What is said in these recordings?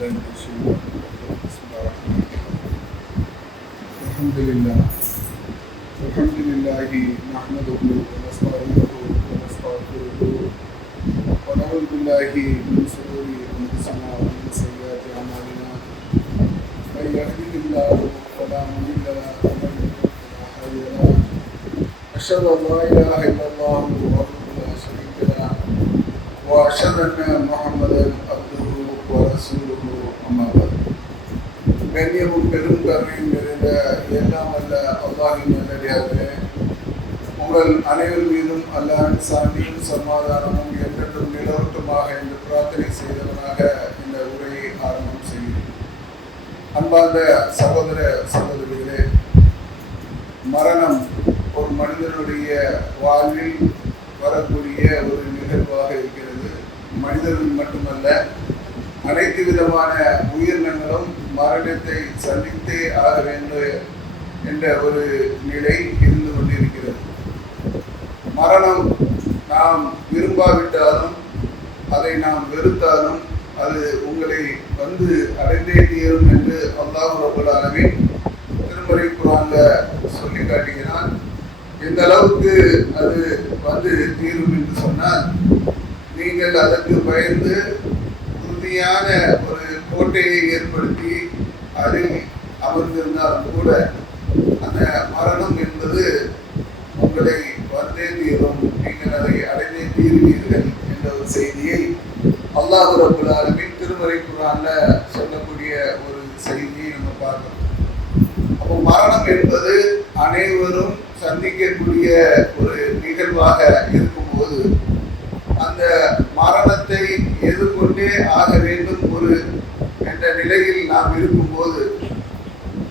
بالله من الشيطان الرجيم بسم الله الرحمن الرحيم الحمد لله نحمده ونستعينه ونستغفره ونعوذ بالله من شرور انفسنا ومن سيئات اعمالنا من يهده الله فلا مضل له ومن يضلل فلا هادي له أشهد أن لا إله إلا الله وحده لا شريك له وأشهد أن محمدا عبده ورسوله أما بعد கண்ணியமும் பெரும் கருணையும் நிறைந்த எல்லாம் அல்ல அல்லாஹின் நல்லடியார்களே, உங்கள் அனைவர் மீதும் அல்லாஹ் சாந்தியும் சமாதானமும் என்றென்றும் நிலவட்டமாக என்று பிரார்த்தனை செய்தவனாக இந்த உரையை ஆரம்பம் செய்கிறேன். அன்பார்ந்த சகோதர சகோதரிகளே, மரணம் ஒரு மனிதனுடைய வாழ்வில் வரக்கூடிய ஒரு நிகழ்வாக இருக்கிறது. மனிதர்கள் மட்டுமல்ல, அனைத்து விதமான உயிரினங்களும் மரணத்தை சந்தித்தே ஆக வேண்டும் என்ற ஒரு நிலை இருந்து கொண்டிருக்கிறது. மரணம் நாம் விரும்பாவிட்டாலும் அதை நாம் வெறுத்தாலும் அது உங்களை வந்து அடைந்தே தீரும் என்று அல்லாஹ் ரப்பல் ஆலமீன் திருமறை குர்ஆன்ல சொல்லி காட்டுகிறான். எந்த அளவுக்கு அது வந்து தீரும் என்று சொன்னால், நீங்கள் அதற்கு பயந்து உறுதியான ஒரு கோட்டையை ஏற்படுத்தி அதில் அமர்ந்திருந்தாலும் கூட அந்த மரணம் என்பது உங்களை வந்தே தீரும், நீங்கள் அதை அடைந்தே தீருவீர்கள் என்ற ஒரு செய்தியை அல்லாஹ் ரப்பல் ஆலமீன் திருமறை குர்ஆன்ல சொல்லக்கூடிய ஒரு செய்தியை நம்ம பார்க்கிறோம். அப்போ மரணம் என்பது அனைவரும் சந்திக்கக்கூடிய ஒரு நிகழ்வாக இருக்கும்போது, அந்த மரணத்தை எதிர்கொண்டே ஆக வேண்டும் ஒரு என்ற நிலையில் நாம் இருக்கும்போது,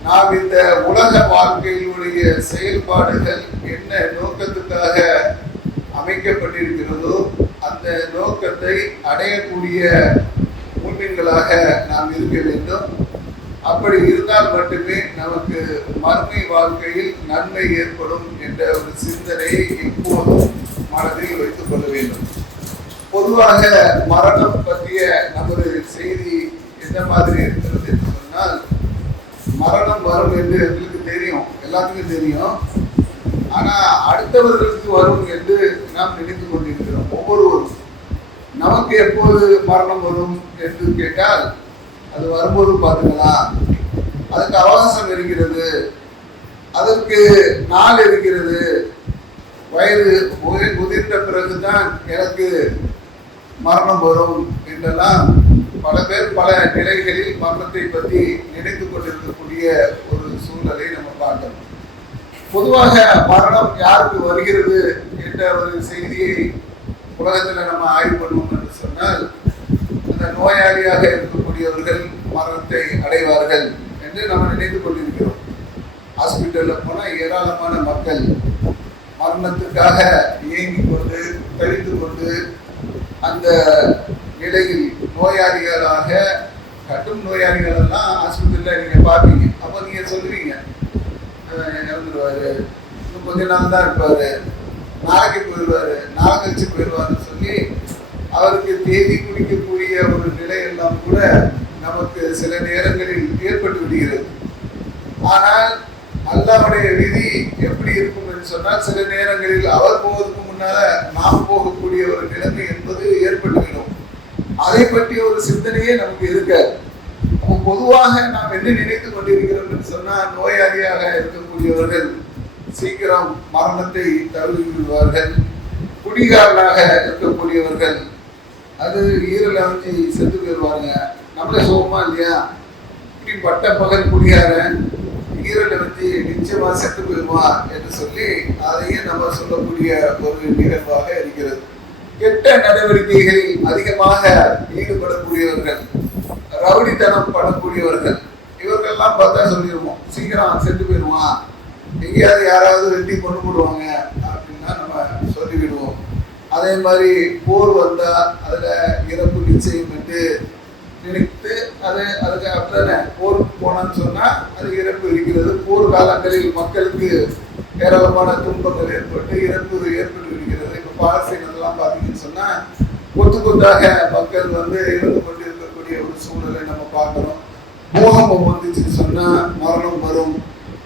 நாம் இந்த உலக வாழ்க்கையினுடைய செயல்பாடுகள் என்ன நோக்கத்துக்காக அமைக்கப்பட்டிருக்கிறதோ அந்த நோக்கத்தை அடையக்கூடிய முன்மீன்களாக நாம் இருக்க வேண்டும். அப்படி இருந்தால் மட்டுமே நமக்கு மறுமை வாழ்க்கையில் நன்மை ஏற்படும் என்ற ஒரு சிந்தனையை எப்போதும் மனதில் வைத்துக் கொள்ள வேண்டும். பொதுவாக மரணம் பற்றிய நமது செய்தி எந்த மாதிரி இருக்கிறது என்று சொன்னால், மரணம் வரும் என்று எங்களுக்கு தெரியும், எல்லாத்துக்கும் தெரியும். ஆனால் அடுத்தவர்களுக்கு வரும் என்று நாம் நினைத்து கொண்டிருக்கிறோம். ஒவ்வொருவரும் நமக்கு எப்போது மரணம் வரும் என்று கேட்டால், அது வரும்போது பார்த்துக்கலாம், அதுக்கு அவகாசம் இருக்கிறது, அதற்கு நாள் இருக்கிறது, வயது முதிர்ந்த பிறகுதான் எனக்கு மரணம் வரும் என்றெல்லாம் பல பேர் பல நிலைகளில் மரணத்தை பற்றி நினைத்து கொண்டிருக்கக்கூடிய ஒரு சூழலை நம்ம பார்க்கிறோம். பொதுவாக மரணம் யாருக்கு வருகிறது என்ற ஒரு செய்தியை உலகத்தில் நம்ம ஆய்வு பண்ணுவோம் என்று சொன்னால், அந்த நோயாளியாக இருக்கக்கூடியவர்கள் மரணத்தை அடைவார்கள் என்று நம்ம நினைத்து கொண்டிருக்கிறோம். ஹாஸ்பிட்டலில் போனால் ஏராளமான மக்கள் மரணத்துக்காக இயங்கி கொண்டு கழித்து கொண்டு அந்த நிலையில் நோயாளிகளாக, கடும் நோயாளிகள் எல்லாம் ஆஸ்பத்திரியில் நீங்கள் பார்ப்பீங்க. அப்போ நீங்கள் சொல்லுவீங்க, இறந்துடுவார், இன்னும் கொஞ்ச நாள் தான் இருப்பார், நாளைக்கு போயிடுவார், நாளை கழிச்சு போயிடுவார்னு சொல்லி அவருக்கு தேதி குடிக்கக்கூடிய ஒரு நிலையெல்லாம் கூட நமக்கு சில நேரங்களில் ஏற்பட்டு விடுகிறது. ஆனால் அல்லாஹ்வுடைய விதி எப்படி இருக்கும் என்று சொன்னால், சில நேரங்களில் அவர் போவதற்கு முன்னால நாம் போகக்கூடிய ஒரு நிலைமை என்பது ஏற்பட்டுவிடும். அதை பற்றிய ஒரு சிந்தனையே நமக்கு இருக்காது. பொதுவாக நாம் என்ன நினைத்து கொண்டிருக்கிறோம் என்று சொன்னால், நோயாளியாக இருக்கக்கூடியவர்கள் சீக்கிரம் மரணத்தை தழுவி விடுவார்கள், குடிகாரனாக இருக்கக்கூடியவர்கள் அது ஈரல் அமைச்சு செத்து போயிடுவாங்க. நம்மளே சோகமா இல்லையா, இப்படி பட்ட பகல் குடிகாரன் ஈரல் வச்சு நிச்சயமா செத்து போயிடுவான் என்று சொல்லி அதையே நம்ம சொல்லக்கூடிய ஒரு நிகழ்வாக இருக்கிறது. கெட்ட நடவடிக்கைகளில் அதிகமாக ஈடுபடக்கூடியவர்கள், ரவுடித்தனம் படக்கூடியவர்கள், இவர்கள்லாம் பார்த்தா சொல்லிடுவோம், சீக்கிரம் செத்து போயிடுவான், எங்கேயாவது யாராவது வெட்டி கொண்டு போடுவாங்க அப்படின்னா நம்ம சொல்லிவிடுவோம். அதே மாதிரி போர் வந்தா அதுல இறப்பு நிச்சயம் என்று நினைத்து அதுக்கு அப்படித்தானே போருக்கு போனான்னு சொன்னா அது இறப்பு இருக்கிறது. போர் காலங்களில் மக்களுக்கு ஏராளமான துன்பங்கள் ஏற்பட்டு இறப்பு ஏற்பட்டு இருக்கிறது. இப்ப பாலஸ்தீனெல்லாம் பார்த்தீங்கன்னு சொன்னா கொத்து கொத்தாக மக்கள் இருந்து கொண்டிருக்கக்கூடிய ஒரு சூழலை நம்ம பார்க்கிறோம். பூகம்பம் வந்துச்சுன்னு சொன்னா மரணம் வரும்,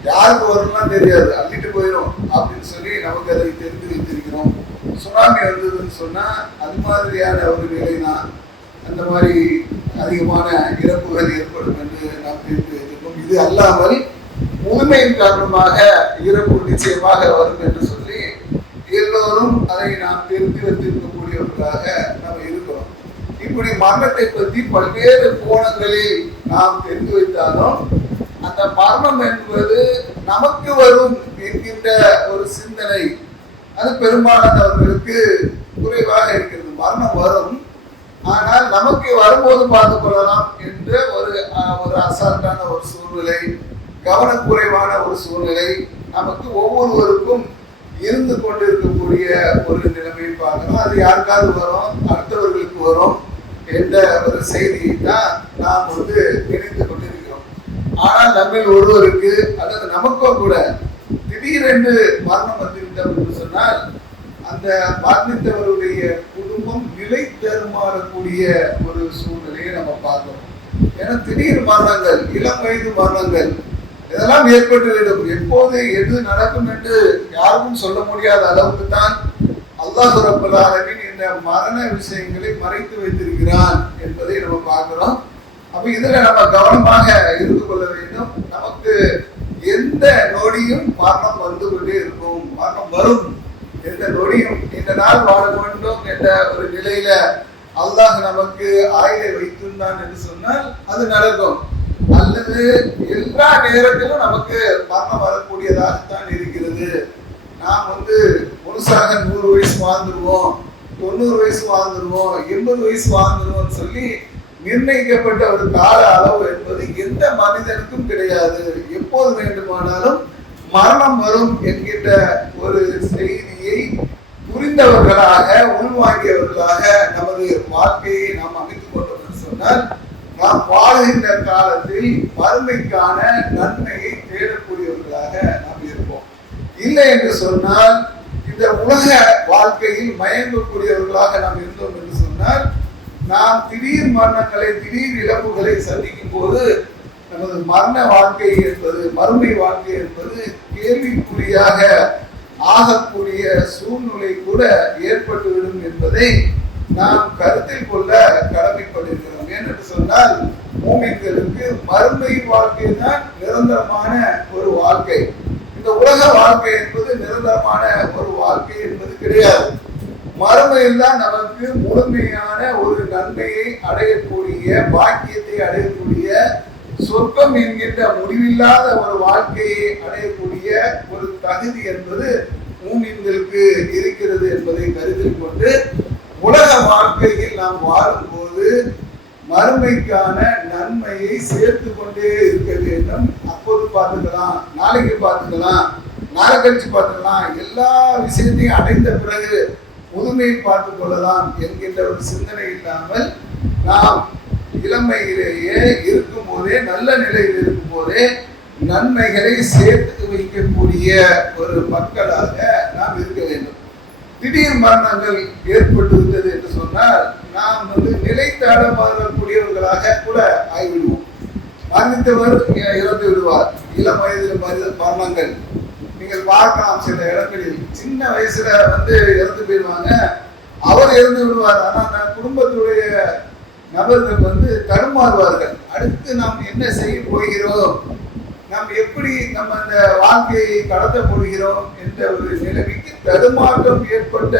யாருக்கு வரும்லாம் தெரியாது, அள்ளிட்டு போயிடும் அப்படின்னு சொல்லி நமக்கு அதை தெரிந்து வைத்திருக்கிறோம். சுனாமி வந்ததுன்னு சொன்னா அது மாதிரியான ஒரு நிலை தான், அந்த மாதிரி அதிகமான இறப்புகள் ஏற்படும் என்று நாம் தெரிந்து வைத்திருக்கோம். இது அல்லாமல் முழுமையின் காரணமாக இறப்பு நிச்சயமாக வரும் என்று சொல்லி எல்லோரும் அதை நாம் தெரிந்து வைத்திருக்கக்கூடியவர்களாக நாம் இருக்கிறோம். இப்படி மரணத்தை பற்றி பல்வேறு கோணங்களில் நாம் தெரிந்து வைத்தாலும் அந்த மரணம் என்பது நமக்கு வரும் என்கின்ற ஒரு சிந்தனை அது பெரும்பாலானவர்களுக்கு குறைவாக இருக்கிறது. மரணம் வரும், ஆனால் நமக்கு வரும்போது பார்த்துக் கொள்ளலாம் என்ற ஒரு அசால்ட்டான ஒரு சூழ்நிலை, கவனக்குறைவான ஒரு சூழ்நிலை நமக்கு ஒவ்வொருவருக்கும் இருந்து கொண்டிருக்கக்கூடிய ஒரு நிலைமையை பார்க்கிறோம். அது யாருக்காவது வரும், அடுத்தவர்களுக்கு வரும் என்ற ஒரு செய்தியை தான் நாம் நினைத்து கொண்டிருக்கிறோம். ஆனால் நம்மில் ஒருவருக்கு அல்லது நமக்கோ கூட திடீரென்று மரணம் வந்துவிட்டோம் என்று சொன்னால் அந்த மரணித்தவருடைய குடும்பம் நிலை தருமாறக்கூடிய ஒரு சூழ்நிலையை நம்ம பார்க்கிறோம். ஏன்னா திடீர் மரணங்கள், இளம் வயது மரணங்கள் இதெல்லாம் ஏற்பட்டுவிடும். எப்போது எது நடக்கும் என்று யாருக்கும் சொல்ல முடியாத அளவுக்கு தான் அல்லாஹ் ரப்பல் ஆலமீன் இந்த மரண விஷயங்களை மறைத்து வைத்திருக்கிறான் என்பதை நம்ம பார்க்கிறோம். அப்ப இதுல நம்ம கவனமாக இருந்து கொள்ள வேண்டும். நமக்கு எந்த நொடியும் மரணம் வந்து கொண்டே இருக்கும், மரணம் வரும். எந்த நொடியும் இந்த நாள் வாழ வேண்டும் என்ற ஒரு நிலையில அல்லாஹ் நமக்கு ஆயுளை வைத்திருந்தான் என்று சொன்னால் அது நடக்கும். அல்லது எல்லா நேரத்திலும் நமக்கு மரணம் வரக்கூடியதாகத்தான் இருக்கிறது. நாம் முழுசாக 100 வயசு வாழ்ந்துருவோம், 90 வயசு வாழ்ந்துருவோம், 80 வயசு வாழ்ந்துருவோம் சொல்லி நிர்ணயிக்கப்பட்ட ஒரு கால அளவு என்பது எந்த மனிதனுக்கும் கிடையாது. எப்போது வேண்டுமானாலும் மரணம் வரும் என்கின்ற ஒரு செய்தியை புரிந்தவர்களாக உள்வாங்கியவர்களாக நமது வாழ்க்கையை நாம் அமைத்துக் கொண்டோம் என்று சொன்னால் நாம் வாழ்கின்ற காலத்தில் மறுமைக்கான நன்மையை தேடக்கூடியவர்களாக நாம் இருப்போம். இல்லை என்று சொன்னால் இந்த உலக வாழ்க்கையில் மயங்கக்கூடியவர்களாக நாம் இருந்தோம் என்று சொன்னால் நாம் திடீர் மரணங்களை, திடீர் இழப்புகளை சந்திக்கும் போது நமது மரண வாழ்க்கை என்பது, மறுமை வாழ்க்கை என்பது கேள்விக்குறியாக ஆகக்கூடிய சூழ்நிலை கூட ஏற்பட்டுவிடும் என்பதை நாம் கருத்தில் கொள்ள கடமைப்பட்டிருக்கிறோம். ஏனென்று சொன்னால் மூமின்களுக்கு மறுமை வாழ்க்கை தான் நிரந்தரமான ஒரு வாழ்க்கை. இந்த உலக வாழ்க்கை என்பது நிரந்தரமான ஒரு வாழ்க்கை என்பது கிடையாது. மறுமையில் தான் நமக்கு முழுமையான ஒரு நன்மையை அடையக்கூடிய, பாக்கியத்தை அடையக்கூடிய, சொர்க்கம் என்கின்ற முடிவில்லாத ஒரு வாழ்க்கையை அடையக்கூடிய ஒரு தகுதி என்பது மூமின்களுக்கு இருக்கிறது என்பதை கருத்தில் கொண்டு உலக வாழ்க்கையில் நாம் வாழும்போது மறுமைக்கான நன்மையை சேர்த்து கொண்டே இருக்க வேண்டும். அப்போது பார்த்துக்கலாம், நாளைக்கு பார்த்துக்கலாம், நாளை கழிச்சு பார்த்துக்கலாம், எல்லா விஷயத்தையும் அடைந்த பிறகு முதுமையை பார்த்துக் கொள்ளலாம் என்கின்ற ஒரு சிந்தனை இல்லாமல் நாம் இளமையிலேயே இருக்கும் போதே, நல்ல நிலையில் இருக்கும் போதே நன்மைகளை சேர்த்து வைக்கக்கூடிய ஒரு மக்களாக நாம் இருக்க வேண்டும். திடீர் மரணங்கள் ஏற்பட்டு விட்டது என்று சொன்னால் நாம் நிலைத்தாடக்கூடியவர்களாக கூட ஆகிவிடுவோம். மரணித்தவர் இறந்து விடுவார். இளம் வயதில் மரணங்கள் நீங்கள் பார்க்கலாம். சில இடங்களில் சின்ன வயசுல இறந்து போயிடுவாங்க, அவர் இறந்து விடுவார். ஆனால் குடும்பத்துடைய நபர்கள் தடுமாறுவார்கள். அடுத்து நாம் என்ன செய்ய போகிறோம், நாம் எப்படி நம்ம அந்த வாழ்க்கையை கடத்த போகிறோம் என்ற ஒரு நிலைமைக்கு தடுமாற்றம் ஏற்பட்ட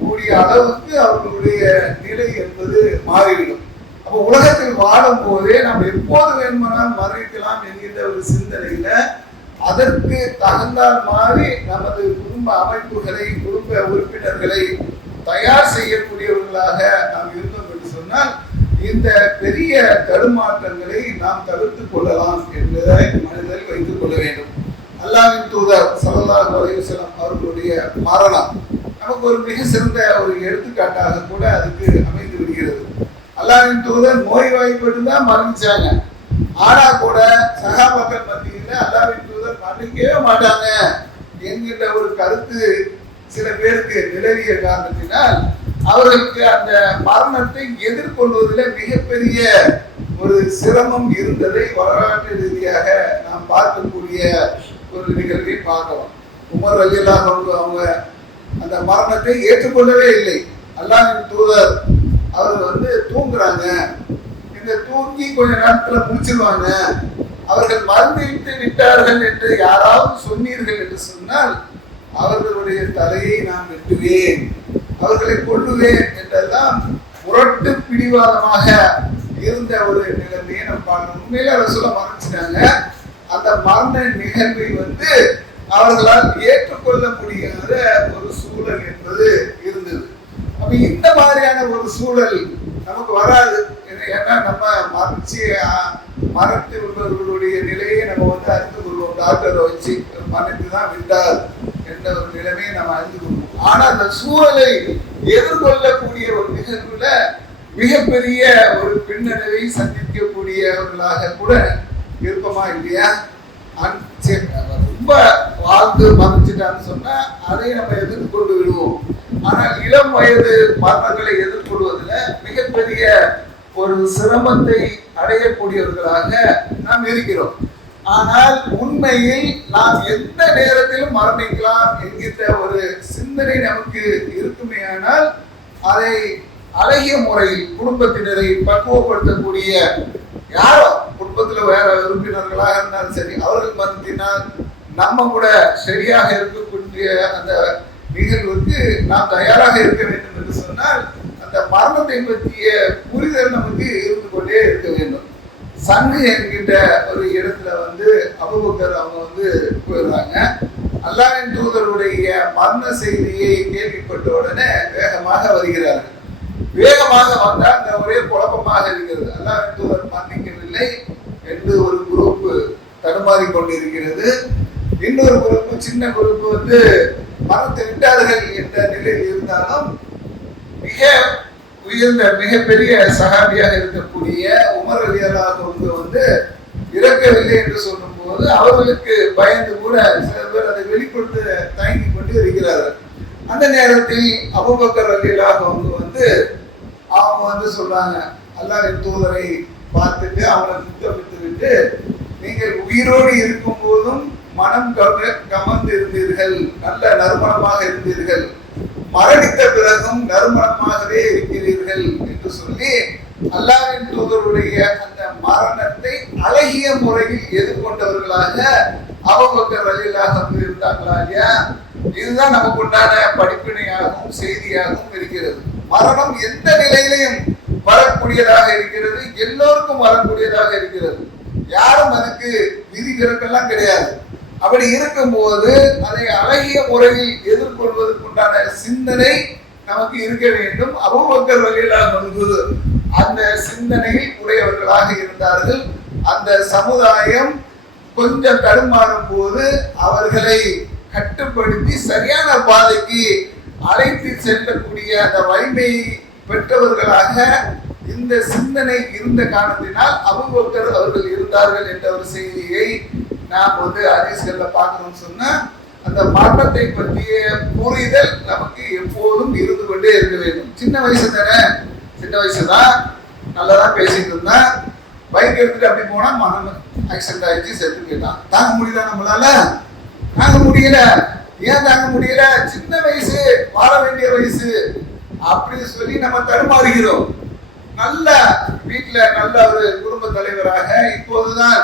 கூடிய அளவுக்கு அவர்களுடைய நிலை என்பது மாறிவிடும். அப்போ உலகத்தில் வாழும் போதே நாம் எப்போது வேண்டுமானால் மரணிக்கலாம் என்கின்ற ஒரு சிந்தனையில அதற்கு தகுந்தால் மாதிரி நமது குடும்ப அமைப்புகளை, குடும்ப உறுப்பினர்களை தயார் செய்யக்கூடியவர்களாக நாம் இருந்தோம் என்று சொன்னால் இந்த பெரிய தடுமாற்றங்களை நாம் தவிர்த்துக் கொள்ளலாம் என்பதை மனதில் வைத்துக் கொள்ள வேண்டும். அல்லாஹ்வின் தூதர் ஸல்லல்லாஹு அலைஹி வஸல்லம் அவர்களுடைய மரணம் நமக்கு ஒரு மிக சிறந்த ஒரு எடுத்துக்காட்டாக கூட அதுக்கு அமைந்து விடுகிறது. அல்லாஹ்வின் தூதர் நோய்வாய்ப்பட்டு தான் மரணிச்சாங்க. ஆனா கூட சகாபாக்கள் மத்தியில அல்லாஹ்வின் தூதர் மரணிக்கவே மாட்டாங்க என்கின்ற ஒரு கருத்து சில பேருக்கு நிலவிய காரணத்தினால் அவர்களுக்கு அந்த மரணத்தை எதிர்கொள்வதில் மிகப்பெரிய ஒரு சிரமம் இருந்ததை வரலாற்று ரீதியாக நாம் பார்க்கக்கூடிய ஒரு நிகழ்வை பார்க்கலாம். உமர் ரலியல்லாஹு அன்ஹு அவங்க அந்த மரணத்தை ஏற்றுக்கொள்ளவே இல்லை. அல்லாஹ்வின் தூதர் அவர் தூங்குறாங்க, இந்த தூங்கி கொஞ்ச நேரத்துல முடிச்சிருவாங்க, அவர்கள் மரணித்து விட்டார்கள் என்று யாராவது சொன்னீர்கள் என்று சொன்னால் அவர்களுடைய தலையை நான் வெட்டுவேன், அவர்களை கொல்லுவேன் என்றெல்லாம் முரட்டு பிடிவாதமாக இருந்த ஒரு நிலைமையை நம்ம பார்க்கணும். உண்மையில அதை சொல்ல மறைச்சிட்டாங்க. அந்த மரண நிகழ்வை அவர்களால் ஏற்றுக்கொள்ள முடியாத ஒரு சூழல் என்பது இருந்தது. அப்ப இந்த மாதிரியான ஒரு சூழல் நமக்கு வராது. ஏன்னா நம்ம மரத்தில் உள்ளவர்களுடைய நிலையை நம்ம அறிந்து கொள்வோம். டாக்டரை வச்சு மரணித்து தான் விட்டார் என்ற ஒரு நிலைமையை நம்ம அறிந்து கொள்வோம். ஆனா அந்த சூழலை எதிர்கொள்ளக்கூடிய ஒரு நிகழ்வுல மிகப்பெரிய ஒரு பின்னடைவை சந்திக்கக்கூடியவர்களாக கூட இருப்போமா இல்லையா? ரொம்ப வாழ்ந்து மறைச்சிட்டான்னு சொன்னா அதை நம்ம எதிர்கொண்டு விடுவோம். ஆனால் இளம் வயது மரணங்களை எதிர்கொள்வதில் மிகப்பெரிய ஒரு சிரமத்தை அடையக்கூடியவர்களாக நாம் இருக்கிறோம். ஆனால் உண்மையில் நாம் எந்த நேரத்திலும் மரணிக்கலாம் என்கின்ற ஒரு சிந்தனை நமக்கு இருக்குமே ஆனால் அதை அழகிய முறையில் குடும்பத்தினரை பக்குவப்படுத்தக்கூடிய யாரோ குடும்பத்துல வேற உறுப்பினர்களாக இருந்தாலும் சரி, அவர்கள் மரணினால் நம்ம கூட சரியாக இருக்கக்கூடிய அந்த நிகழ்வுக்கு நாம் தயாராக இருக்க வேண்டும் என்று சொன்னால் அந்த மரணத்தை பற்றிய புரிதல் நமக்கு இருந்து கொண்டே இருக்க வேண்டும். சங்கு என்கின்ற ஒரு இடத்துல அபூபக்கர் அவங்க போயிடுறாங்க. அல்லாஹ்வின் தூதருடைய மரண செய்தியை கேள்விப்பட்ட உடனே வேகமாக வருகிறார்கள். வேகமாக வந்தால் அந்த ஒரே குழப்பமாக இருக்கிறது. அல்லாஹ்வின் தூதர் மரணிக்கவில்லை என்று ஒரு குரூப் தடுமாறி கொண்டிருக்கிறது. இன்னொரு குரூப், சின்ன குரூப் மரணத்தை விட்டார்கள் என்ற நிலையில் இருந்தாலும் மிக உயர்ந்த மிகப்பெரிய சஹாபியாக இருக்கக்கூடிய உமர் ரலியல்லாஹு அன்ஹு இறக்கவில்லை என்று சொல்லும் போது அவர்களுக்கு பயந்து கூட சில பேர் அதை வெளிப்படுத்த தயங்கி கொண்டு இருக்கிறார்கள். அந்த நேரத்தில் அபூபக்கர் ரலியல்லாஹு அன்ஹு அவங்க சொல்றாங்க, அல்லாஹ்வின் தூதரை பார்த்துட்டு அவங்களை முத்தமிட்டு விட்டு, நீங்கள் உயிரோடு இருக்கும் போதும் மனம் கமர்ந்து இருந்தீர்கள், நல்ல நறுமணமாக இருந்தீர்கள், மரணித்த பிறகும் நறுமணமாகவே இருக்கிறீர்கள் என்று சொல்லி அல்லாஹ்வின் தூதருடைய அந்த மரணத்தை அழகிய முறையில் எதிர்கொண்டவர்களாக அபூபக்கர் ரலியல்லாஹு அன்ஹு இருந்தாங்களா இல்லையா? இதுதான் நமக்கு உண்டான படிப்பினையாகவும் செய்தியாகவும் இருக்கிறது. மரணம் எந்த நிலையிலையும் வரக்கூடியதாக இருக்கிறது, எல்லோருக்கும் வரக்கூடியதாக இருக்கிறது. யாரும் அதுக்கு விதிவிலக்கெல்லாம் கிடையாது. அப்படி இருக்கும்போது அதை அழகிய முறையில் எதிர்கொள்வதற்குண்டான சிந்தனை நமக்கு இருக்க வேண்டும். அபூபக்கர் ரலியல்லாஹு அன்ஹு அந்த சிந்தனையில் உடையவர்களாக இருந்தார்கள். அந்த சமுதாயம் கொஞ்சம் தடுமாறும் போது அவர்களை கட்டுப்படுத்தி சரியான பாதைக்கு அழைத்து செல்லக்கூடிய அந்த வலிமையை பெற்றவர்களாக இந்த சிந்தனை இருந்த காரணத்தினால் அபூபக்கர் அவர்கள் இருந்தார்கள் என்ற ஒரு செய்தியை நாம் ஹதீஸ்கள்ல பார்க்கணும்னு சொன்னா அந்த மரணத்தை பற்றிய புரிதல் நமக்கு எப்போதும் இருந்து கொண்டே இருக்க வேண்டும். சின்ன வயசு தானே, சின்ன வயசுதான் நல்லதான் பேசிட்டு இருந்தா, பைக் எடுத்துட்டு அப்படி போனா மரணம் ஆக்சிடென்ட் ஆயிடுச்சு, செத்து போயிட்டான். தாங்க முடியல, நம்மளால தாங்க முடியல. ஏன் தாங்க முடியல? சின்ன வயசு, வாழ வேண்டிய வயசு அப்படின்னு சொல்லி நம்ம தடுமாறுகிறோம். நல்ல வீட்டுல நல்ல ஒரு குடும்ப தலைவராக இப்போதுதான்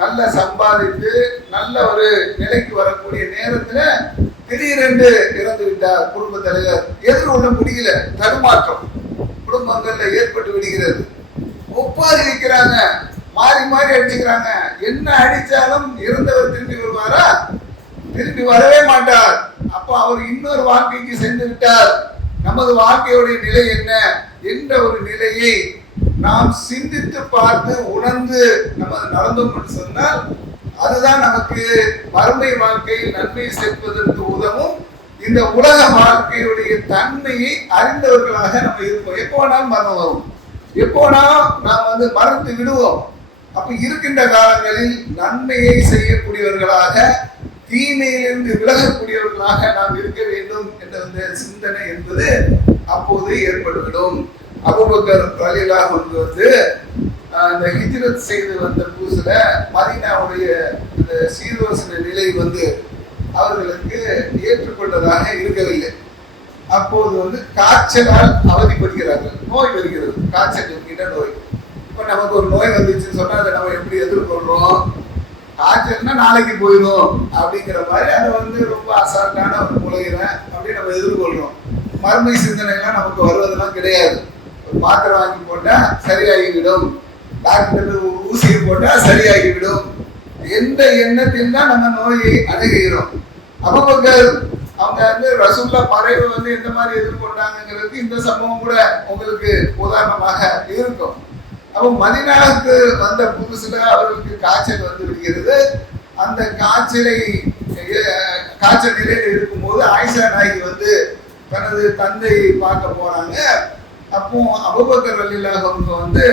நல்ல சம்பாதித்து நல்ல ஒரு நிலைக்கு வரக்கூடிய நேரத்துல திடீரென்று இறந்து விட்டார் குடும்ப தலைவர். எதிர்கொள்ள முடியல, தடுமாற்றம் குடும்பங்கள்ல ஏற்பட்டு விடுகிறது. ஒப்பாரி வைக்கிறாங்க, மாறி மாறி அடிச்சுக்கிறாங்க. என்ன அடிச்சாலும் இறந்தவர் திரும்பி வருவாரா? திரும்பி வரவே மாட்டார். அப்ப அவர் இன்னொரு வாழ்க்கைக்கு சென்று விட்டார். நமது வாழ்க்கையுடைய நிலை என்ன என்ற ஒரு நிலையை நாம் சிந்தித்து பார்த்து உணர்ந்து நம்ம நடந்தோம் என்று சொன்னால் அதுதான் நமக்கு மறுமை வாழ்க்கையில் நன்மை சேர்ப்பதற்கு உதவும். இந்த உலக வாழ்க்கையுடைய தன்மையை அறிந்தவர்களாக நம்ம இருப்போம். எப்போ வேணாலும் மரணம் வரும், எப்போ வேணாலும் நாம் மறந்து விடுவோம். அப்ப இருக்கின்ற காலங்களில் நன்மையை செய்யக்கூடியவர்களாக, தீமையிலிருந்து விலகக்கூடியவர்களாக நாம் இருக்க வேண்டும் என்ற சிந்தனை என்பது அப்போது ஏற்பட்டுவிடும். அபூபக்கர் ரலியல்லாஹு அன்ஹு அந்த ஹிஜ்ரத் செய்து வந்த புதுசுல மதீனாவுடைய இந்த சீதோசன நிலை அவர்களுக்கு ஏற்றுக்கொண்டதாக இருக்கவில்லை. அப்போது காய்ச்சலால் அவதிப்படுகிறார்கள், நோய் வருகிறது, காய்ச்சல் என்கிற நோய். இப்ப நமக்கு ஒரு நோய் வந்துச்சுன்னு சொன்னா அதை நம்ம எப்படி எதிர்கொள்றோம்? காய்ச்சல்னா நாளைக்கு போயிடும் அப்படிங்கிற மாதிரி அதை ரொம்ப அசால்ட்டான ஒரு முறையில அப்படி நம்ம எதிர்கொள்றோம். மறுமை சிந்தனை எல்லாம் நமக்கு வருவதெல்லாம் கிடையாது. ஒரு மாத்திரை வாங்கி போட்டா சரியாகிவிடும், டாக்டர் ஊசியை போட்டா சரியாகிவிடும் எந்த எண்ணத்தில் தான் நம்ம நோயை அணுகிறோம். அபூபக்கர் அவங்க ரசூலுல்லாஹ் மறைவு எந்த மாதிரி எதிர்கொண்டாங்கிறதுக்கு இந்த சம்பவம் கூட உங்களுக்கு உதாரணமாக இருக்கும். அப்போ மதீனாவுக்கு வந்த புதுசுல அவர்களுக்கு காய்ச்சல் விடுகிறது. அந்த காய்ச்சல் நிலையில் இருக்கும்போது ஆயிஷா நாயகி தனது தந்தையை பார்க்க போறாங்க. அப்போ அபூபக்கர் ரலியல்லாஹு அன்ஹு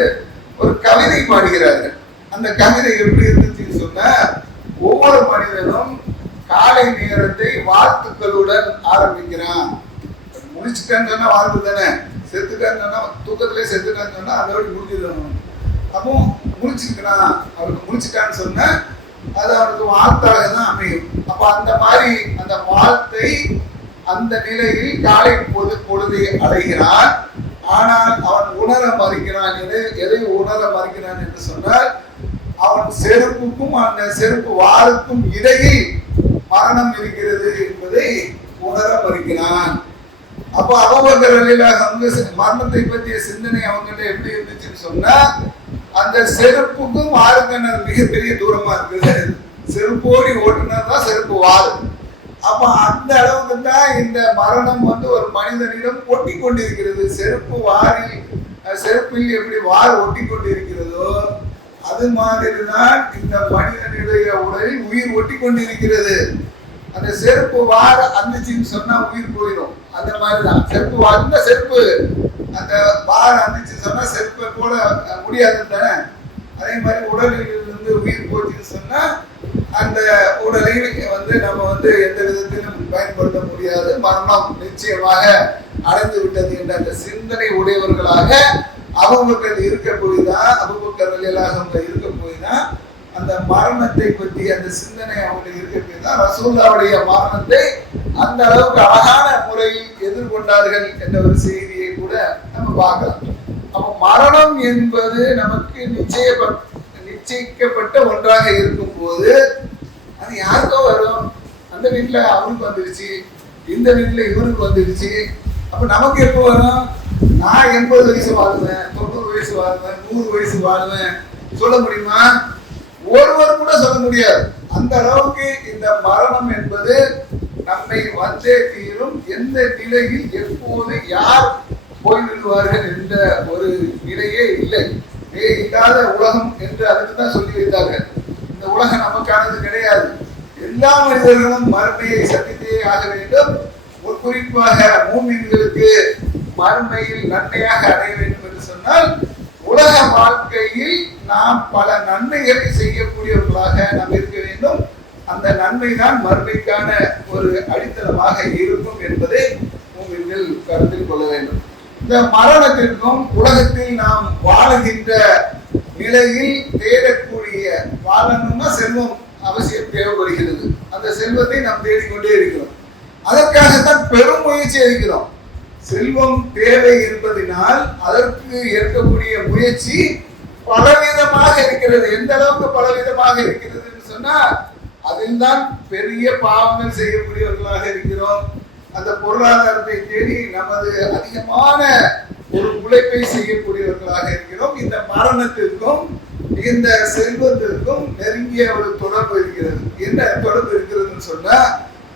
ஒரு கவிதை பாடுகிறார்கள். அந்த கவிதை எப்படி இருந்துச்சுன்னு சொன்னா, ஒவ்வொரு மனிதனும் காலை நேரத்தை வாழ்த்துக்களுடன் ஆரம்பிக்கிறான். முடிச்சுட்டான்னு சொன்னா வாழ்த்து தானே, செத்துட்டான்னு சொன்னா தூக்கத்திலே செத்துட்டான்னு சொன்னா அதோட முடிஞ்சிடணும். அப்போ முடிச்சுக்கிறான், அவருக்கு முடிச்சுட்டான்னு சொன்னா அது அவனுக்கு வாழ்த்தாக தான் அமையும். அப்ப அந்த மாதிரி அந்த வாழ்த்தை அந்த நிலையில் காலை பொழுதை அடைகிறான். ஆனால் அவன் உணர மறுக்கிறான். எதை உணர மறுக்கிறான் என்று சொன்னால், அவன் செருப்புக்கும் அந்த செருப்பு வாருக்கும் இடையில் மரணம் இருக்கிறது என்பதை உணர மறுக்கிறான். அப்போ அபூபக்கர் ரலியல்லாஹு அன்ஹு மரணத்தை பற்றிய சிந்தனை அவங்ககிட்ட எப்படி இருந்துச்சுன்னு சொன்னா, அந்த செருப்புக்கும் வாருக்கான மிகப்பெரிய தூரமா இருக்குது. செருப்போடி ஓட்டுனதான் செருப்பு வாரு. அப்ப அந்த அளவுக்கு தான் இந்த மரணம் ஒரு மனிதனிடம் ஒட்டி கொண்டிருக்கிறது. செருப்பில் எப்படி வார் ஒட்டி கொண்டிருக்கிறதோ அது மாதிரிதான் இந்த மனிதனுடைய உடலில் உயிர் ஒட்டி கொண்டிருக்கிறது. அந்த செருப்பு வார அந்துச்சுன்னு சொன்னா உயிர் போயிடும். அந்த மாதிரிதான் செருப்பு அந்த செருப்பு அந்த வார அந்துச்சுன்னு சொன்னா செருப்பை போட முடியாதுன்னு தானே. அதே மாதிரி உடலில் இருந்து உயிர் போச்சுன்னு சொன்னா அந்த உடலை நம்ம எந்த விதத்திலும் பயன்படுத்த முடியாது, மரணம் நிச்சயமாக அடைந்து விட்டது என்ற அந்த சிந்தனை உடையவர்களாக அபூபக்கர் இருக்க போய்தான், அபூபக்கர் ரலியல்லாஹு அன்ஹு இருக்க போய்தான் அந்த மரணத்தை பற்றி அந்த சிந்தனை அவங்களுக்கு இருக்க போய்தான் ரசூலுல்லாஹ்வுடைய மரணத்தை அந்த அளவுக்கு அழகான முறையில் எதிர்கொண்டார்கள் என்ற ஒரு செய்தியை கூட நம்ம பார்க்கலாம். அப்ப மரணம் என்பது நமக்கு நிச்சயிக்கப்பட்ட ஒன்றாக இருக்கும் போது அது யாருக்கோ வரும். அந்த வீட்டுல அவருக்கு வந்துருச்சு, இந்த வீட்டுல இவருக்கு வந்துருச்சு. அப்ப நமக்கு எப்போ வரும்? நான் 80 வயசு வாழ்வேன், 90 வயசு வாழ்வேன், 100 வயசு வாழ்வேன் சொல்ல முடியுமா? ஒருவர் கூட சொல்ல முடியாது. அந்த அளவுக்கு இந்த மரணம் என்பது நம்மை வந்தே தீரும். எந்த நிலையில் எப்போது யார் போய்விடுவார்கள் என்ற ஒரு நிலையே இல்லை. இல்லாத உலகம் என்று அதுக்கு தான் சொல்லி வைத்தார்கள். இந்த உலகம் நமக்கானது கிடையாது. எல்லா மனிதர்களும் மறுமையை சந்தித்தே ஆக வேண்டும். ஒரு குறிப்பாக மூமின்களுக்கு மறுமையில் நன்மையாக அடைய வேண்டும் என்று சொன்னால், உலக வாழ்க்கையில் நாம் பல நன்மைகளை செய்யக்கூடியவர்களாக நாம் இருக்க வேண்டும். அந்த நன்மை தான் மறுமைக்கான ஒரு அடித்தளமாக இருக்கும் என்பதை மூமின்கள் கருத்தில் கொள்ள வேண்டும். இந்த மரணத்திற்கும் உலகத்தில் நாம் வாழுகின்ற நிலையில் தேடக்கூடிய, வாழணும்னா செல்வம் அவசியம் தேவைப்படுகிறது. அந்த செல்வத்தை நாம் தேடிக்கொண்டே இருக்கிறோம். அதற்காகத்தான் பெரும் முயற்சி எடுக்கிறோம். செல்வம் தேவை என்பதனால் அதற்கு இருக்கக்கூடிய முயற்சி பலவிதமாக இருக்கிறது. எந்த அளவுக்கு பலவிதமாக இருக்கிறது என்று சொன்னா, அதில் தான் பெரிய பாவங்கள் செய்யக்கூடியவர்களாக இருக்கிறோம். அந்த பொருளாதாரத்தை தேடி நமது அதிகமான ஒரு உழைப்பை செய்யக்கூடியவர்களாக இருக்கிறோம். இந்த மரணத்திற்கும் இந்த செல்வத்திற்கும் நெருங்கிய ஒரு தொடர்பு இருக்கிறது. என்ன தொடர்பு இருக்கிறதுன்னு சொன்னா,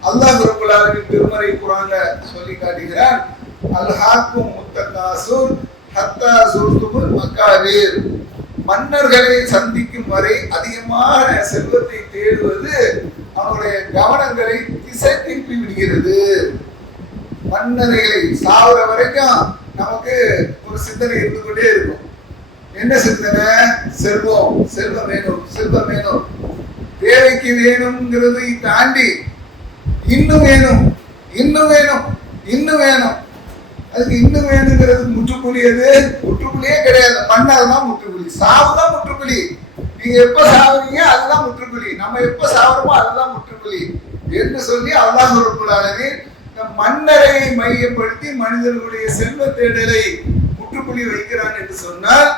அல்லாஹ் ரப்பல் ஆலமீன் திருமறை குர்ஆன்ல சொல்லி காட்டுகிறான், அல்ஹாக்கும் முத்தகாசுர் ஹத்தா ஸுர்துமுல் மகாபீர். மன்னர்களை சந்திக்கும் வரை அதிகமான செல்வத்தை தேடுவது அவனுடைய கவனங்களை திசை திருப்பி விடுகிறது. மன்னர்களை சாவுற வரைக்கும் நமக்கு ஒரு சிந்தனை இருந்து கொண்டே இருக்கும். என்ன சிந்தனை? செல்வம், செல்வம் வேணும், செல்வம் வேணும், தேவைக்கு வேணும்ங்கிறதை தாண்டி இன்னும் வேணும், இன்னும் வேணும், இன்னும் வேணும். அதுக்கு இன்னும் வேணுங்கிறது முற்றுப்புள்ளி. எது முற்றுப்புள்ளியே கிடையாது. மண்ணாதான் முற்றுப்புள்ளி, சாவுதான் முற்றுப்புள்ளி. நீங்க எப்ப சாவுறீங்க அதுதான் முற்றுப்புள்ளி, நம்ம எப்ப சாவுறோமோ அதுதான் முற்றுப்புள்ளி என்று சொல்லி அல்லாஹ் ரப்பல் ஆலமீன் மண்ணறையை மையப்படுத்தி மனிதர்களுடைய செல்வ தேடலை முற்றுப்புள்ளி வைக்கிறான் என்று சொன்னால்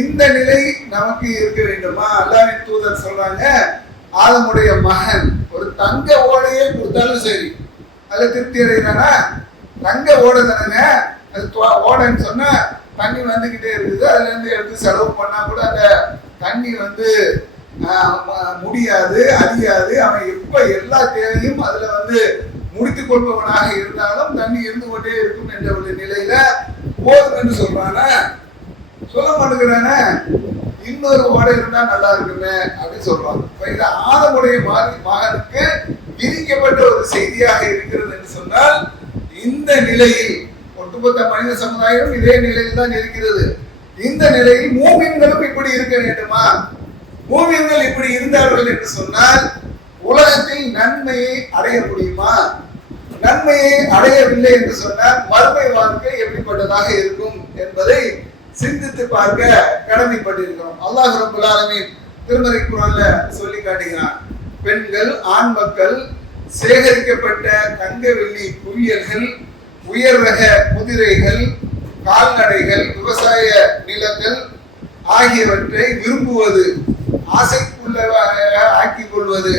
இந்த நிலை நமக்கு இருக்க வேண்டுமா? அல்லாஹ்வின் தூதர் சொல்றாங்க, ஆதமுடைய மகன் ஒரு தங்க ஓடையே கொடுத்தாலும் சரி அதுல திருப்தி அடைகிறானா? தங்க ஓடை தானங்க அது. ஓடைன்னு சொன்னா தண்ணி வந்துகிட்டே இருக்குது, அதுல இருந்து எடுத்து செலவு பண்ணா கூட அந்த தண்ணி முடியாது, அழியாது. அவன் எப்ப எல்லா தேவையும் அதுல முடித்துக் கொள்பவனாக இருந்தாலும் தண்ணி இருந்து கொண்டே இருக்கும் என்ற ஒரு நிலையில போதும் என்று சொல்றானா? சொல்ல மாட்டேங்கிறான. இன்னொரு ஓடை இருந்தா நல்லா இருக்குமே அப்படின்னு சொல்றாங்க. ஆதமுடைய மகனுக்கு விதிக்கப்பட்ட ஒரு செய்தியாக இருக்கிறது என்று சொன்னால் இந்த நிலையில் ஒட்டுமொத்த மனித சமுதாயம் இதே நிலையில் தான் இருக்கிறது. இந்த நிலையில் மூமின்களும் இப்படி இருக்க வேண்டுமா? மூமின்கள் இப்படி இருந்தார்கள் என்று சொன்னால் உலகத்தில் நன்மையை அடைய முடியுமா? நன்மையை அடையவில்லை என்று சொன்னால் மறுமை வாழ்க்கை எப்படிப்பட்டதாக இருக்கும் என்பதை சிந்தித்து பார்க்க கடமைப்பட்டிருக்கிறோம். அல்லாஹ் ரப்பல் ஆலமீன் திருமறை குர்ஆன்ல சொல்லி காட்டுகிறான், பெண்கள் ஆண் மக்கள் சேகரிக்கப்பட்ட தங்க வெள்ளி குவியல்கள், உயர் ரக குதிரைகள், கால்நடைகள், விவசாய நிலங்கள் ஆகியவற்றை விரும்புவது, ஆசைக்குள்ளதாக ஆக்கிக் கொள்வது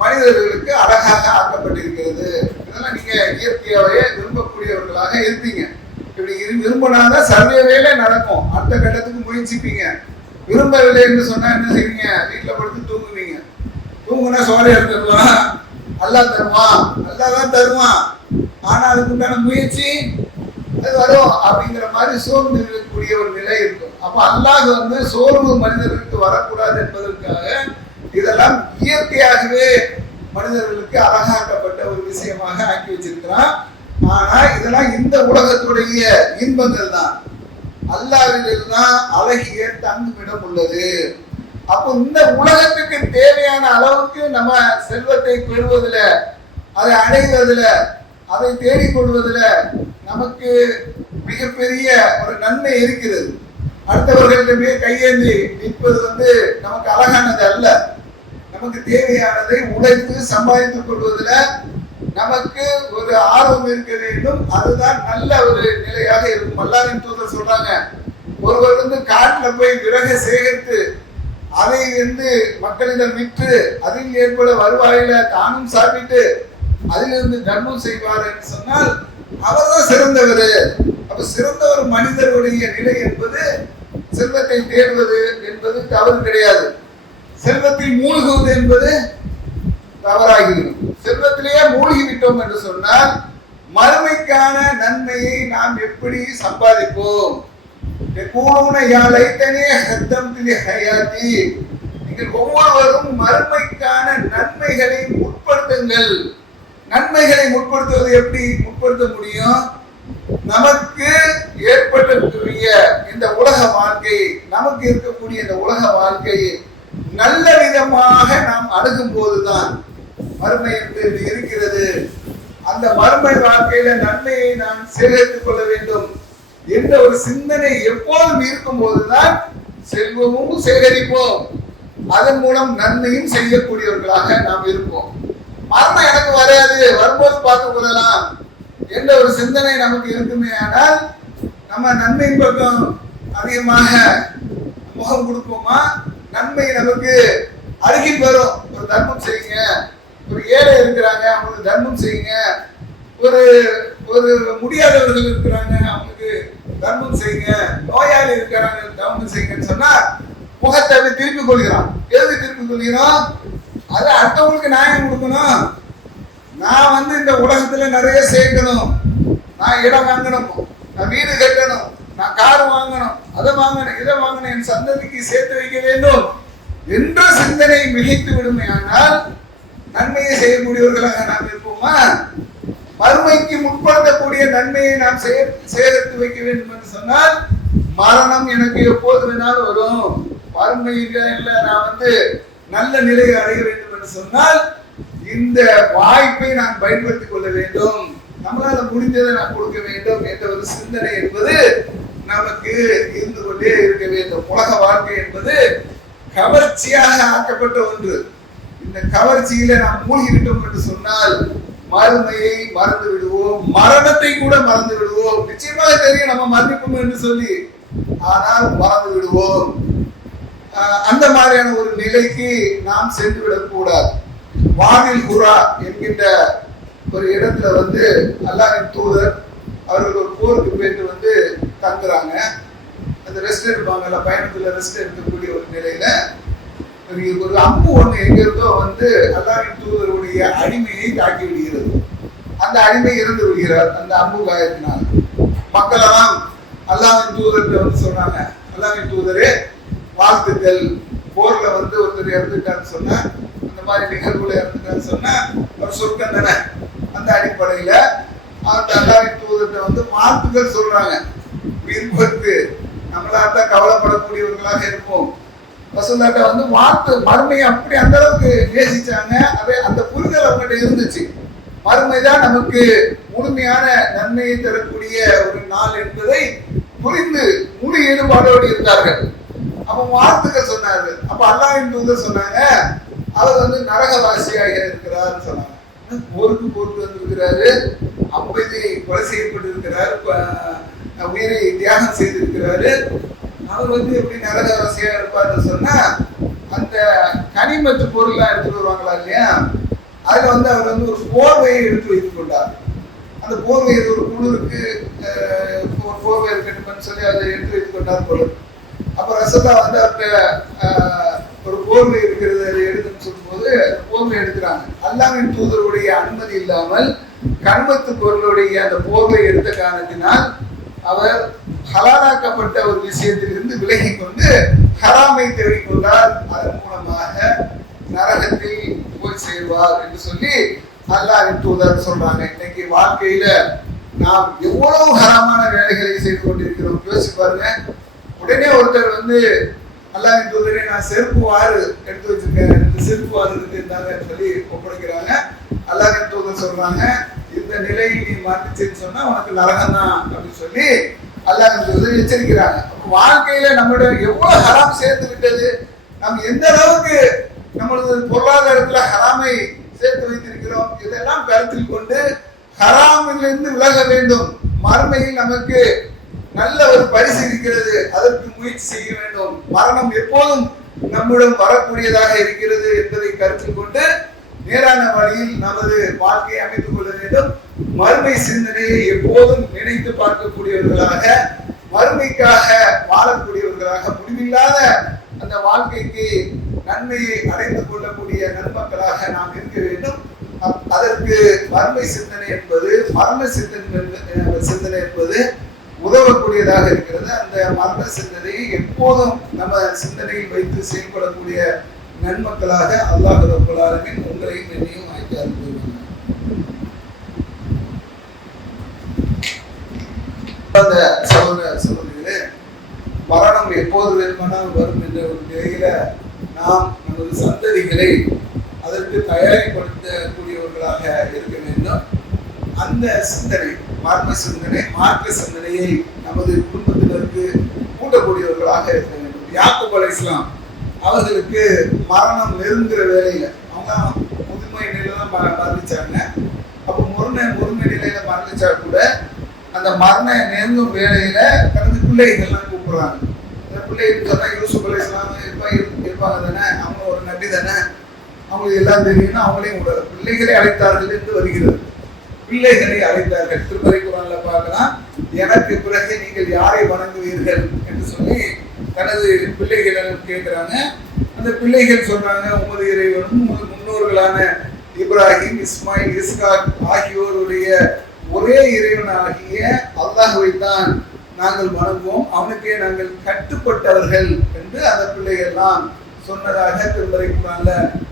மனிதர்களுக்கு அழகாக ஆக்கப்பட்டிருக்கிறது. இதெல்லாம் நீங்க இயற்கையாவே விரும்பக்கூடியவர்களாக இருப்பீங்க. இப்படி விரும்பினாதான் சர்வே வேலை நடக்கும், அடுத்த கட்டத்துக்கு முயற்சிப்பீங்க. விரும்பவில்லை என்று சொன்னா என்ன செய்வீங்க? வீட்டுல படுத்து தூங்குவீங்க. தூங்குனா சோறை எடுத்துருவான், அல்லாஹ் தருவான், அல்லாஹ் தான் தருவான். ஆனா அதுக்கு உண்டான முயற்சி அது வரும் அப்படிங்கிற மாதிரி சோர்ந்து இருக்கக்கூடிய ஒரு நிலை இருக்கும். அப்ப அல்லாஹ் சோர்வு மனிதர்களுக்கு வரக்கூடாது என்பதற்காக இதெல்லாம் இயற்கையாகவே மனிதர்களுக்கு அழகாக்கப்பட்ட ஒரு விஷயமாக ஆக்கி வச்சிருக்கிறான். ஆனா இதெல்லாம் இந்த உலகத்துடைய இன்பங்கள் தான். அல்லாஹ்விடம் தான் அழகிய தங்குமிடம் உள்ளது. அப்போ இந்த உலகத்துக்கு தேவையான அளவுக்கு நம்ம செல்வத்தை பெறுவதில், அதை அடைவதில், அதை தேடிக்கொள்வதில் நமக்கு மிகப்பெரிய ஒரு நன்மை இருக்கிறது. அடுத்தவர்களிடமே கையேந்தி நிற்பது நமக்கு அழகானது அல்ல. நமக்கு தேவையானதை உழைத்து சம்பாதித்துக் கொள்வதில் நமக்கு ஒரு ஆர்வம் இருக்க வேண்டும். அதுதான் நல்ல ஒரு நிலையாக இருக்கும். அல்லாஹ்வின் தூதர் சொல்றாங்க, ஒருவர் காட்டுல போய் விறகு சேகரித்து அதை மக்களிடம் விற்று அதில் ஏற்பட வருவாயில தானும் சாப்பிட்டு அதிலிருந்து தர்மம் செய்வார் என்று சொன்னால் அவர்தான் சிறந்தவர். அப்ப சிறந்த ஒரு மனிதருடைய நிலை என்பது செல்வத்தை தேடுவது என்பது தவறு கிடையாது. செல்வத்தில் மூழ்குவது என்பது தவறாகிவிடும். செல்வத்திலேயே மூழ்கி விட்டோம் என்று சொன்னால் மறுமைக்கான நன்மையை நாம் எப்படி சம்பாதிப்போம்? நீங்கள் ஒவ்வொருவரும் மறுமைக்கான நன்மைகளை முற்படுத்துங்கள். நன்மைகளை முற்படுத்துவது எப்படி முற்படுத்த முடியும்? நமக்கு ஏற்படக்கூடிய இந்த உலக வாழ்க்கை, நமக்கு இருக்கக்கூடிய இந்த உலக வாழ்க்கையை நல்ல விதமாக நாம் அணுகும் போதுதான் மறுமை என்பது இருக்கிறது. அந்த மறுமை வாழ்க்கையில நன்மையை நாம் சேகரித்துக் கொள்ள வேண்டும் என்ற ஒரு சிந்தனை எப்போதும் இருக்கும் போதுதான் செல்வமும் சேகரிப்போம், அதன் மூலம் நன்மையும் செய்யக்கூடியவர்களாக நாம் இருப்போம். மரணம் எனக்கு வராது, வரும்போது பார்த்துக் கொள்ளலாம் என்ற ஒரு சிந்தனை நமக்கு இருக்குமே ஆனால் நம்ம நன்மையின் பக்கம் அதிகமாக முகம் கொடுப்போமா? நன்மை நமக்கு அருகில் வரும். ஒரு தர்மம் செய்யுங்க, ஒரு ஏழை இருக்கிறாங்க அவங்களுக்கு தர்மம் செய்யுங்க, ஒரு ஒரு முடியாதவர்கள் இருக்கிறாங்க அவங்களுக்கு தர்மம் செய்யுங்க, நோயாளி இருக்கிறாங்க தர்மம் செய்யுங்கன்னு சொன்னா முகத்தை திருப்பி கொள்கிறான். எதுக்கு திருப்பி கொள்கிறோம்? அது அடுத்தவங்களுக்கு நியாயம் கொடுக்கணும். நான் இந்த உலகத்துல நிறைய சேர்க்கணும், நான் இடம் வாங்கணும், நான் வீடு கட்டணும், நான் கார் வாங்கணும், அதை வாங்கணும், இதை வாங்கணும், என் சந்ததிக்கு சேர்த்து வைக்க வேண்டும் என்ற சிந்தனை மிகைத்து விடுமே. ஆனால் நன்மையை செய்யக்கூடியவர்களாக நாம் இருப்போமா? மறுமைக்கு முற்படுத்தக்கூடிய நன்மையை நாம் சேகரித்து வைக்க வேண்டும் என்று சொன்னால் மரணம் எனக்கு எப்போது வேணாலும் வரும், மறுமையில நான் நல்ல நிலையை அடைய வேண்டும் என்று சொன்னால் இந்த வாய்ப்பை நான் பயன்படுத்திக் கொள்ள வேண்டும். நம்மளால முடிஞ்சதை நான் கொடுக்க வேண்டும் என்ற ஒரு சிந்தனை என்பது நமக்கு இருந்து கொண்டே இருக்க வேண்டும். உலக வாழ்க்கை என்பது கவர்ச்சியாக ஆக்கப்பட்ட ஒன்று. இந்த கவர்ச்சியில நாம் மூழ்கிவிட்டோம் என்று சொன்னால் மறுமையை மறந்து விடுவோம், மரணத்தை கூட மறந்து விடுவோம். நிச்சயமாக தெரியும் நம்ம மரணிப்போம் என்று சொல்லி, ஆனால் மறந்து விடுவோம். அந்த மாதிரியான ஒரு நிலைக்கு நாம் சென்று விடக்கூடாது. வானில் குரா என்கின்ற ஒரு இடத்துல அல்லாஹ்வின் தூதர் அவர்கள் ஒரு போருக்கு போயிட்டு தங்குறாங்க. அந்த ரெஸ்ட் எடுப்பாங்கல்ல, பயணத்துல ரெஸ்ட் எடுக்கக்கூடிய ஒரு நிலையில ஒரு அம்பு ஒண்ணு எங்கிருந்தோ அல்லாஹ்வின் தூதருடைய அடிமையை தாக்கி விடுகிறது. அந்த அடிமை இறந்து விடுகிறார் அந்த அம்பு காயத்தினால். மக்கள் எல்லாம் அல்லாஹ்வின் தூதர்கிட்ட சொன்னாங்க, அல்லாஹ்வின் தூதரே வாழ்த்துக்கள், போர்ல ஒருத்தர் இறந்துட்டான்னு சொன்னா, அந்த மாதிரி நிகழ்வுல இறந்துட்டான்னு சொன்னா ஒரு சொர்க்கம் தானே. அந்த அடிப்படையில அந்த அல்லாஹ்வின் தூதர்கிட்ட வாழ்த்துக்கள் சொல்றாங்க. உயிர் பொறுத்து நம்மளாத்தான் கவலைப்படக்கூடியவர்களாக இருப்போம். ரசூலுல்லாஹ் வாழ்த்து மறுமையை அப்படி அந்த அளவுக்கு நேசிச்சாங்க. அதே அந்த புரிதல் அவங்ககிட்ட இருந்துச்சு. மறுமைதான் நமக்கு முழுமையான நன்மையை தரக்கூடிய ஒரு நாள் என்பதை புரிந்து முழு ஈடுபாடோடு இருந்தார்கள். அப்ப வாழ்த்துக்கள் சொன்னாரு. அப்ப அல்லாஹ்வின் தூதர் சொன்னாங்க, அவர் நரகவாசியாக இருக்கிறார் சொன்னாங்க. போருக்கு வந்திருக்கிறாரு, அப்பதி கொலை செய்யப்பட்டு இருக்கிறாரு, உயிரை தியாகம் செய்திருக்கிறாரு. அவர் எப்படி நரகவாசியா இருப்பார்னு சொன்னா, அந்த கனிமத்து பொருள்லாம் எடுத்துட்டு வருவாங்களா இல்லையா, அதுல அவர் ஒரு போர்வையை எடுத்து வைத்துக் கொண்டார். அந்த போர்வை ஒரு குளிருக்கு ஒரு போர்வை இருக்கணும்னு சொல்லி அதை எடுத்து வைத்துக் கொண்டார் போல. அப்ப ரசதா அவர்கிட்ட ஒரு போர்வை இருக்கிறது, அதை எடுத்துன்னு சொல்லும் போது போர்வை எடுக்கிறாங்க. அல்லாஹ்வின் தூதருடைய அனுமதி இல்லாமல் கனிமத்து பொருளுடைய அந்த போர்வை எடுத்த காரணத்தினால் அவர் ஹலாலாக்கப்பட்ட ஒரு விஷயத்திலிருந்து விலகி கொண்டு ஹராமை தேடிக்கொண்டார். அதன் மூலமாக நரகத்தில் போய் சேர்வார் என்று சொல்லி அல்லாஹ்வின் தூதர் சொல்றாங்க. இன்னைக்கு வாழ்க்கையில நாம் எவ்வளவு ஹராமான வேலைகளை செய்து கொண்டிருக்கிறோம் யோசிச்சு பாருங்க. உடனே ஒருத்தர் அல்லாஹ்வின் தூதரே நான் செருப்பு வாறு எடுத்து வச்சிருக்கேன், இந்த செருப்பு வாறு இருந்தாங்கன்னு சொல்லி ஒப்படைக்கிறாங்க. அல்லாஹ்வின் தூதர் சொல்றாங்க, இந்த நிலையை நீ மாற்றிச்சேன்னு சொன்னா உனக்கு நரகம் தான் அப்படின்னு சொல்லி அல்லாஹ்வின் தூதர் எச்சரிக்கிறாங்க. வாழ்க்கையில நம்மளுடைய எவ்வளவு ஹராம் சேர்த்து விட்டது, நம்ம எந்த அளவுக்கு நம்மளது பொருளாதாரத்துல ஹராமை சேர்த்து வைத்திருக்கிறோம். இதெல்லாம் கருத்தில் கொண்டு ஹராமிலிருந்து விலக வேண்டும். மறுமையில் நமக்கு நல்ல ஒரு பரிசு இருக்கிறது, அதற்கு முயற்சி செய்ய வேண்டும். மரணம் எப்போதும் நம்முடன் வரக்கூடியதாக இருக்கிறது என்பதை கருத்தில் கொண்டு நேரான வழியில் நமது வாழ்க்கையை அமைத்துக் கொள்ள வேண்டும். மறுமை சிந்தனையை எப்போதும் நினைத்து பார்க்கக்கூடியவர்களாக, மறுமைக்காக வாழக்கூடியவர்களாக, முடிவில்லாத அந்த வாழ்க்கைக்கு நன்மையை அடைந்து கொள்ளக்கூடிய நன்மக்களாக நாம் இருக்க வேண்டும். அதற்கு மறுமை சிந்தனை என்பது, மரண சிந்தனை என்பது உதவக்கூடியதாக இருக்கிறது. அந்த மரண சிந்தனையை எப்போதும் நம்ம சிந்தனையில் வைத்து செயல்படக்கூடிய நன்மக்களாக அல்லாஹ் ரப்பல் ஆலமீன் உங்களையும் என்னையும் ஆக்கி அருள்வானாக. அந்த சகோதரர்களே, மரணம் எப்போது வேணுமானால் வரும் என்ற ஒரு நிலையில நாம் நமது சந்ததிகளை அதற்கு தயாரிப்படுத்தக்கூடியவர்களாக இருக்க வேண்டும். அந்த சிந்தனை, மர்ம சிந்தனை, மார்க்க சிந்தனையை நமது குடும்பத்தினருக்கு கூட்டக்கூடியவர்களாக இருக்க வேண்டும். யாக்கூப் அலைஹிஸ்ஸலாம் அவர்களுக்கு மரணம் நெருங்குற வேலையில, அவங்க முதுமை நிலையில மரணிச்சாங்க. அப்போ முருமை நிலையில மரணிச்சா கூட அந்த மரண நெருங்கும் வேலையில தனது பிள்ளைகள்லாம் கூப்பிடுறாங்க. அந்த பிள்ளைகள் சொன்னா யூசுப் அலைஹிஸ்ஸலாம் இருப்பாங்க தானே, அவங்க ஒரு நபி தானே, அவங்களுக்கு எல்லாம் தெரியும்னா அவங்களையும் கூட பிள்ளைகளை அழைத்தார்கள் என்று வருகிறது. பிள்ளைகளை அழைத்தார்கள். திருமறை குர்ஆன்ல பார்க்கலாம், எனக்கு பிறகு நீங்கள் யாரை வணங்குவீர்கள் என்று சொல்லி தனது பிள்ளைகள் கேட்கிறாங்க. அந்த பிள்ளைகள் சொல்றாங்க, உமது இறைவனும் உமது முன்னோர்களான இப்ராஹிம், இஸ்மாயில், இஸ்காக் ஆகியோருடைய ஒரே இறைவனாகிய அல்லாஹ்வை தான் நாங்கள் வணங்குவோம், அவனுக்கே நாங்கள் கட்டுப்பட்டவர்கள் என்று அந்த பிள்ளைகள்லாம் சொன்னதாக திருமறை குர்ஆன்ல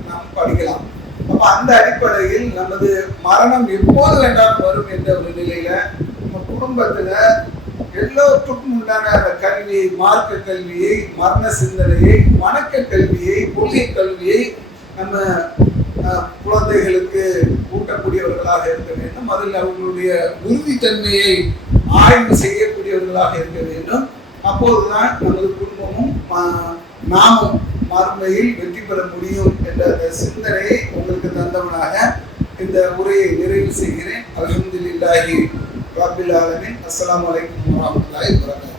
நாம் படிக்கலாம். அப்ப அந்த அடிப்படையில் நமது மரணம் எப்போது வேண்டாலும் வரும் என்ற ஒரு நிலையில நம்ம குடும்பத்துல எல்லோருக்கும் உண்டான அந்த கல்வியை, மார்க்க கல்வியை, மரண சிந்தனையை, வணக்க கல்வியை, கொள்கை கல்வியை நம்ம குழந்தைகளுக்கு ஊட்டக்கூடியவர்களாக இருக்க வேண்டும். அதில் அவர்களுடைய உறுதித்தன்மையை ஆய்வு செய்யக்கூடியவர்களாக இருக்க வேண்டும். அப்போதுதான் நமது குடும்பமும் நாமும் மறுமையில் வெற்றி பெற முடியும் என்ற அந்த சிந்தனையை உங்களுக்கு தந்தவனாக இந்த உரையை நிறைவு செய்கிறேன். அல்ஹம்துலில்லாஹி ரப்பில் ஆலமீன். அஸ்ஸலாமு அலைக்கும் வரஹ்மத்துல்லாஹி வபரகாத்துஹு.